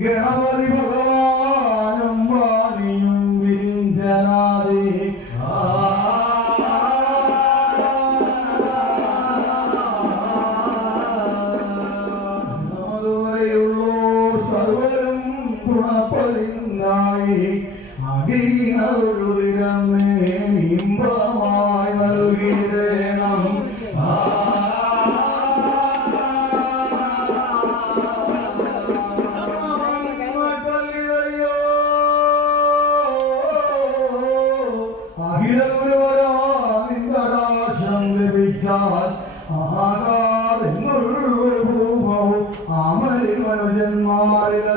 ഗണപതി ഭഗവാനും വാണിയും വിരിഞ്ചനാദേ അതുവരെയുള്ളോർ സർവരും ഗുണപതിന്നായി. മടിയ ഒഴുകിരന്നേ ഇമ്പമായി നൽകിടേണം ആ ആകാതെ മുഴുവൻ ഭൂമവും അമലി മനുജന്മാരിലെ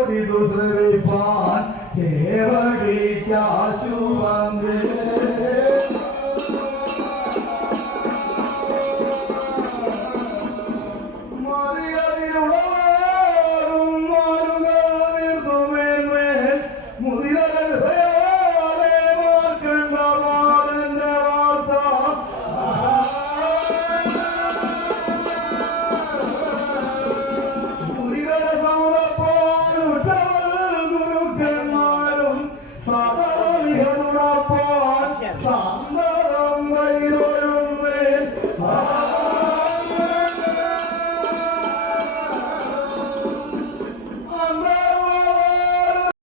ഉദ്രവിപ്പാൻ ചേവടിക്കാശു വന്നേ